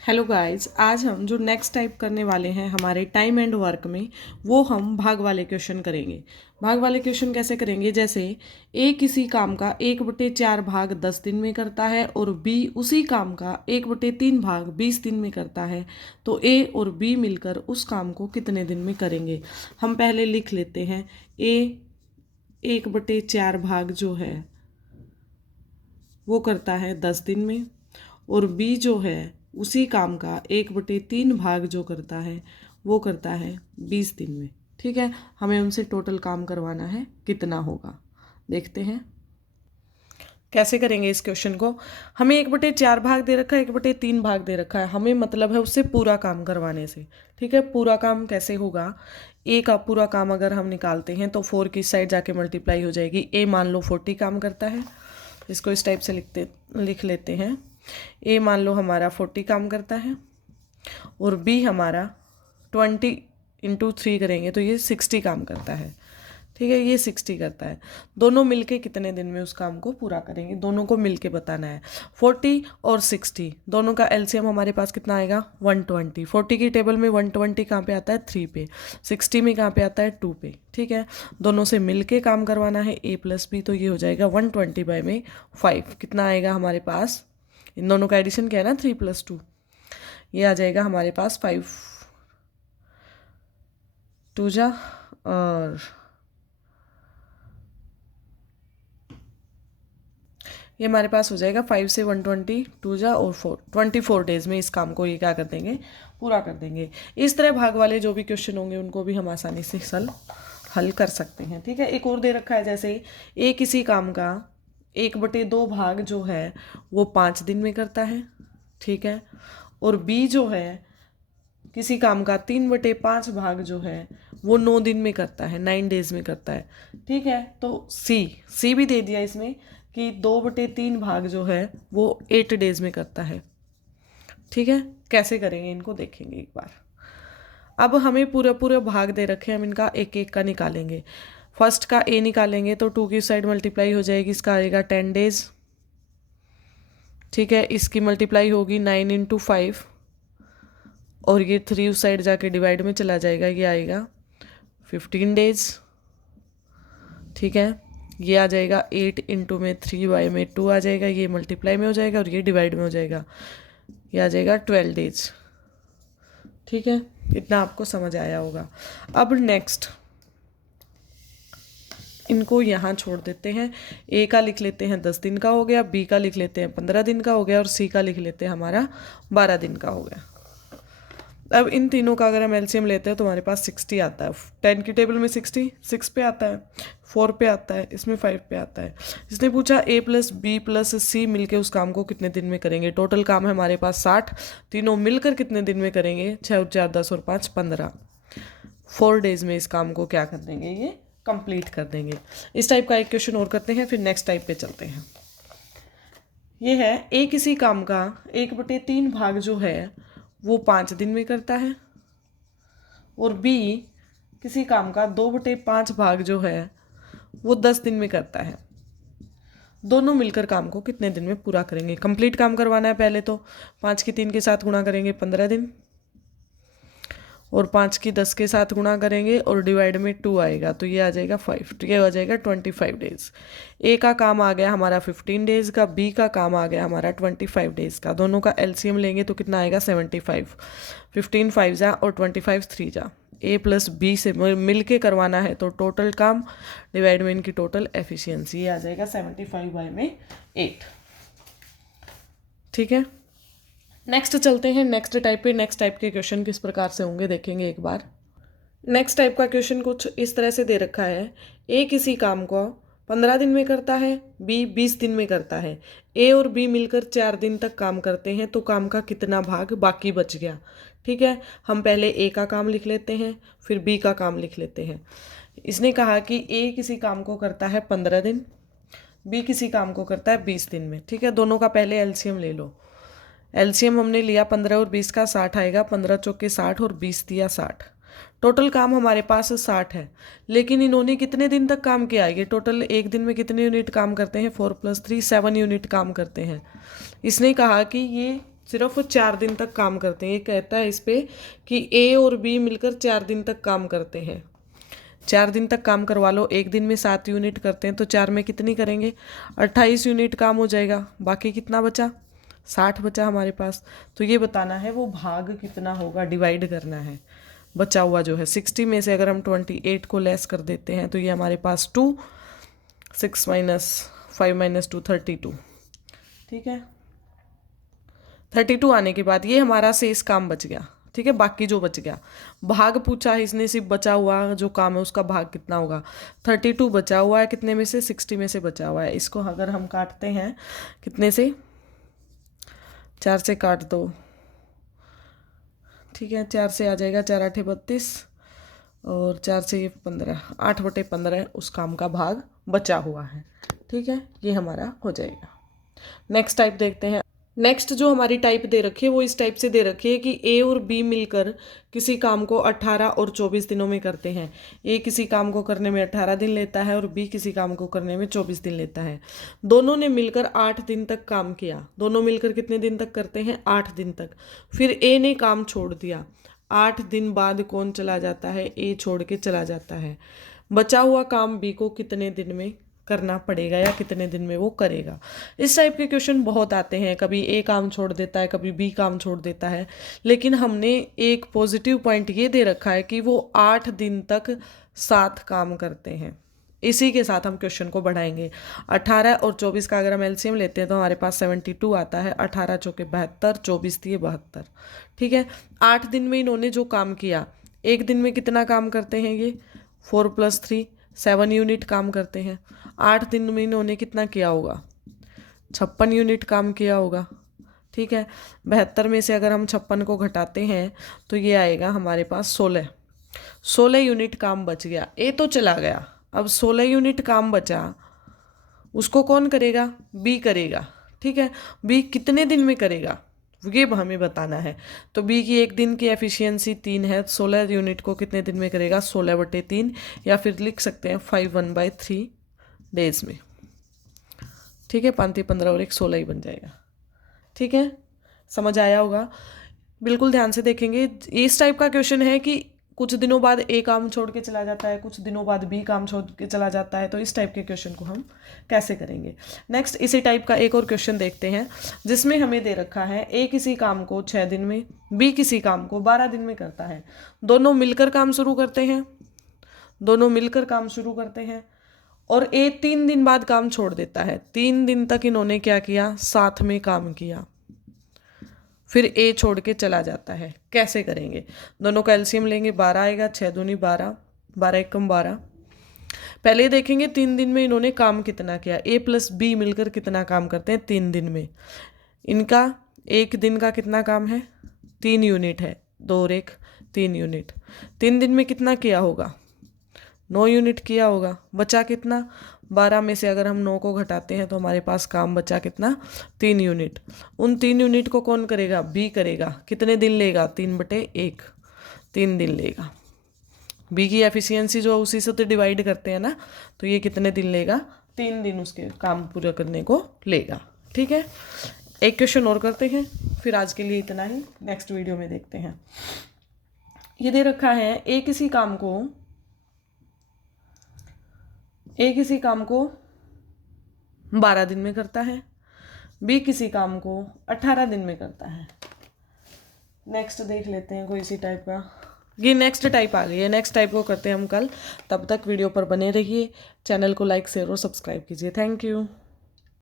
Hello guys, आज हम जो नेक्स्ट टाइप करने वाले हैं हमारे टाइम एंड वर्क में, वो हम भाग वाले क्वेश्चन करेंगे। भाग वाले क्वेश्चन कैसे करेंगे? जैसे ए किसी काम का 1/4 भाग 10 दिन में करता है और बी उसी काम का 1/3 भाग 20 दिन में करता है, तो ए और बी मिलकर उस काम को कितने दिन में करेंगे। हम पहले लिख लेते हैं। ए 1/4 भाग जो है वो करता है 10 दिन में, और बी जो है उसी काम का 1/3 भाग जो करता है वो करता है 20 दिन में। ठीक है, हमें उनसे टोटल काम करवाना है, कितना होगा देखते हैं। कैसे करेंगे इस क्वेश्चन को? हमें 1/4 भाग दे रखा है, 1/3 भाग दे रखा है, हमें मतलब है उससे पूरा काम करवाने से। ठीक है, पूरा काम कैसे होगा? ए का पूरा काम अगर हम निकालते हैं तो 4 की साइड जाके मल्टीप्लाई हो जाएगी। ए मान लो 40 काम करता है, इसको इस टाइप से लिख लेते हैं। ए मान लो हमारा 40 काम करता है और बी हमारा 20 × 3 करेंगे तो ये 60 काम करता है। ठीक है, ये 60 करता है। दोनों मिलके कितने दिन में उस काम को पूरा करेंगे, दोनों को मिलके बताना है। 40 और 60 दोनों का एलसीएम हमारे पास कितना आएगा? 120। 40 की टेबल में 120 कहाँ पे आता है? 3 पे। 60 में कहाँ पे आता है? 2 पे। ठीक है, दोनों से मिलके काम करवाना है a + b, तो ये हो जाएगा 120/5। कितना आएगा हमारे पास? इन दोनों का एडिशन क्या है ना, 3 + 2, ये आ जाएगा हमारे पास 5 2 जा, और ये हमारे पास हो जाएगा 5 से 120 2 जा और 24 डेज में इस काम को ये क्या कर देंगे? पूरा कर देंगे। इस तरह भाग वाले जो भी क्वेश्चन होंगे उनको भी हम आसानी से हल कर सकते हैं। ठीक है, एक और दे रखा है, जैसे ए किसी काम का 1/2 भाग जो है वो 5 दिन में करता है। ठीक है, और बी जो है किसी काम का 3/5 भाग जो है वो 9 दिन में करता है, 9 डेज में करता है। ठीक है, तो सी भी दे दिया इसमें कि 2/3 भाग जो है वो 8 डेज में करता है। ठीक है, कैसे करेंगे इनको देखेंगे एक बार। अब हमें पूरे पूरे भाग दे रखे हैं, हम इनका एक एक का निकालेंगे। फर्स्ट का ए निकालेंगे तो 2 की साइड मल्टीप्लाई हो जाएगी, इसका आएगा 10 डेज। ठीक है, इसकी मल्टीप्लाई होगी 9 × 5, और ये 3 उस साइड जाके डिवाइड में चला जाएगा, ये आएगा 15 डेज। ठीक है, ये आ जाएगा 8 × 3/2 आ जाएगा, ये मल्टीप्लाई में हो जाएगा और ये डिवाइड में हो जाएगा, ये आ जाएगा 12 डेज। ठीक है, इतना आपको समझ आया होगा। अब नेक्स्ट इनको यहाँ छोड़ देते हैं। ए का लिख लेते हैं 10 दिन का हो गया, बी का लिख लेते हैं 15 दिन का हो गया, और सी का लिख लेते हैं हमारा 12 दिन का हो गया। अब इन तीनों का अगर हम एलसीएम लेते हैं तो हमारे पास 60 आता है। 10 की टेबल में 60 6 पे आता है, 4 पे आता है, इसमें 5 पे आता है। इसने पूछा a + b + c मिलके उस काम को कितने दिन में करेंगे। टोटल काम है हमारे पास 60, तीनों मिलकर कितने दिन में करेंगे? 6 और 4 10 और 5 15, 4 डेज में इस काम को क्या कर देंगे? ये कंप्लीट कर देंगे। इस टाइप का एक क्वेश्चन और करते हैं, फिर नेक्स्ट टाइप पे चलते हैं। ये है ए किसी काम का 1/3 भाग जो है वो 5 दिन में करता है, और बी किसी काम का 2/5 भाग जो है वो 10 दिन में करता है। दोनों मिलकर काम को कितने दिन में पूरा करेंगे? कंप्लीट काम करवाना है पहले, तो 5 की 3 के साथ गुणा करेंगे 15 दिन, और 5 की 10 के साथ गुणा करेंगे और डिवाइड में 2 आएगा, तो ये आ जाएगा 5, तो ये हो जाएगा 25 डेज। ए का काम आ गया हमारा 15 डेज का, बी का काम आ गया हमारा 25 डेज का। दोनों का एलसीएम लेंगे तो कितना आएगा? 75। 15 5 जा और 25 3 जा। ए + बी से मिल के करवाना है तो टोटल काम डिवाइड में इनकी टोटल एफिशिएंसी, ये आ जाएगा 75/8। ठीक है, नेक्स्ट चलते हैं नेक्स्ट टाइप पे। नेक्स्ट टाइप के क्वेश्चन किस प्रकार से होंगे देखेंगे एक बार। नेक्स्ट टाइप का क्वेश्चन कुछ इस तरह से दे रखा है। ए किसी काम को 15 दिन में करता है, बी 20 दिन में करता है। ए और बी मिलकर 4 दिन तक काम करते हैं, तो काम का कितना भाग बाकी बच गया? ठीक है, हम पहले ए का काम लिख लेते हैं, फिर बी का काम लिख लेते हैं। इसने कहा कि ए किसी काम को करता है 15 दिन, बी किसी काम को करता है 20 दिन में। ठीक है, दोनों का पहले एलसीएम ले लो। एलसीएम हमने लिया 15 और 20 का, 60 आएगा। 15 चौके 60 और 20 दिया 60। टोटल काम हमारे पास 60 है, लेकिन इन्होंने कितने दिन तक काम किया? ये टोटल एक दिन में कितने यूनिट काम करते हैं? 4 + 3 7 यूनिट काम करते हैं। इसने कहा कि ये सिर्फ 4 दिन तक काम करते हैं। ये कहता है इस पे कि ए और बी मिलकर 4 दिन तक काम करते हैं। 4 दिन तक काम करवा लो, एक दिन में 7 यूनिट करते हैं तो 4 में कितनी करेंगे, 28 यूनिट काम हो जाएगा। बाकी कितना बचा, 60 बचा हमारे पास। तो ये बताना है वो भाग कितना होगा, डिवाइड करना है। बचा हुआ जो है 60 में से अगर हम 28 को लेस कर देते हैं तो ये हमारे पास 2, 6 माइनस 5 माइनस 2 32। ठीक है, 32 आने के बाद ये हमारा शेष काम बच गया। ठीक है, बाकी जो बच गया, भाग पूछा है इसने, सिर्फ बचा हुआ जो काम है उसका भाग कितना होगा। 32 बचा हुआ है कितने में से, 60 में से बचा हुआ है। इसको अगर हम काटते हैं कितने से, 4 से काट दो। ठीक है, 4 से आ जाएगा, 4 8 32 और 4 से 15, 8/15 उस काम का भाग बचा हुआ है। ठीक है, ये हमारा हो जाएगा। नेक्स्ट टाइप देखते हैं। नेक्स्ट जो हमारी टाइप दे रखी है वो इस टाइप से दे रखी है कि ए और बी मिलकर किसी काम को 18 और 24 दिनों में करते हैं। ए किसी काम को करने में 18 दिन लेता है और बी किसी काम को करने में 24 दिन लेता है। दोनों ने मिलकर 8 दिन तक काम किया। दोनों मिलकर कितने दिन तक करते हैं, 8 दिन तक। फिर ए ने काम छोड़ दिया, 8 दिन बाद कौन चला जाता है, ए छोड़ के चला जाता है। बचा हुआ काम बी को कितने दिन में करना पड़ेगा या कितने दिन में वो करेगा। इस टाइप के क्वेश्चन बहुत आते हैं, कभी ए काम छोड़ देता है, कभी बी काम छोड़ देता है। लेकिन हमने एक पॉजिटिव पॉइंट ये दे रखा है कि वो 8 दिन तक साथ काम करते हैं। इसी के साथ हम क्वेश्चन को बढ़ाएंगे। 18 और 24 का अगर हम एलसीएम लेते हैं तो हमारे पास 72 आता है। 18 चौके 72, 24 दिए 72। ठीक है, 8 दिन में इन्होंने जो काम किया, एक दिन में कितना काम करते हैं ये, 4 + 3 7 यूनिट काम करते हैं। 8 दिन में इन्होंने कितना किया होगा, 56 यूनिट काम किया होगा। ठीक है, 72 में से अगर हम 56 को घटाते हैं तो ये आएगा हमारे पास 16 यूनिट काम बच गया। ए तो चला गया, अब 16 यूनिट काम बचा, उसको कौन करेगा, बी करेगा। ठीक है, बी कितने दिन में करेगा ये हमें बताना है। तो बी की एक दिन की एफिशिएंसी 3 है, 16 यूनिट को कितने दिन में करेगा, 16/3, या फिर लिख सकते हैं 5/1/3 डेज में। ठीक है, 5 15 और 1 16 ही बन जाएगा। ठीक है, समझ आया होगा। बिल्कुल ध्यान से देखेंगे। इस टाइप का क्वेश्चन है कि कुछ दिनों बाद ए काम छोड़ के चला जाता है, कुछ दिनों बाद बी काम छोड़ के चला जाता है। तो इस टाइप के क्वेश्चन को हम कैसे करेंगे। नेक्स्ट इसी टाइप का एक और क्वेश्चन देखते हैं जिसमें हमें दे रखा है ए किसी काम को 6 दिन में, बी किसी काम को 12 दिन में करता है। दोनों मिलकर काम शुरू करते हैं, दोनों मिलकर काम शुरू करते हैं और ए 3 दिन बाद काम छोड़ देता है। 3 दिन तक इन्होंने क्या किया, साथ में काम किया। फिर ए छोड़ के चला जाता है। कैसे करेंगे, दोनों का एलसीएम लेंगे, 12 आएगा, 6 दूनी 12, 12 एकम 12। पहले देखेंगे 3 दिन में इन्होंने काम कितना किया। ए + बी मिलकर कितना काम करते हैं 3 दिन में। इनका एक दिन का कितना काम है, 3 यूनिट है, 2 और 1 3 यूनिट। 3 दिन में कितना किया होगा, 9 यूनिट किया होगा। बचा कितना, 12 में से अगर हम 9 को घटाते हैं तो हमारे पास काम बचा कितना, 3 यूनिट। उन 3 यूनिट को कौन करेगा, बी करेगा। कितने दिन लेगा, 3/1, 3 दिन लेगा। बी की एफिशिएंसी जो उसी से तो डिवाइड करते हैं ना, तो ये कितने दिन लेगा, 3 दिन उसके काम पूरा करने को लेगा। ठीक है, एक क्वेश्चन और करते हैं, फिर आज के लिए इतना ही, नेक्स्ट वीडियो में देखते हैं। ये दे रखा है ए किसी काम को 12 दिन में करता है, बी किसी काम को 18 दिन में करता है। नेक्स्ट देख लेते हैं कोई इसी टाइप का। ये नेक्स्ट टाइप आ गई है, नेक्स्ट टाइप को करते हैं हम कल। तब तक वीडियो पर बने रहिए, चैनल को लाइक शेयर और सब्सक्राइब कीजिए। Thank you.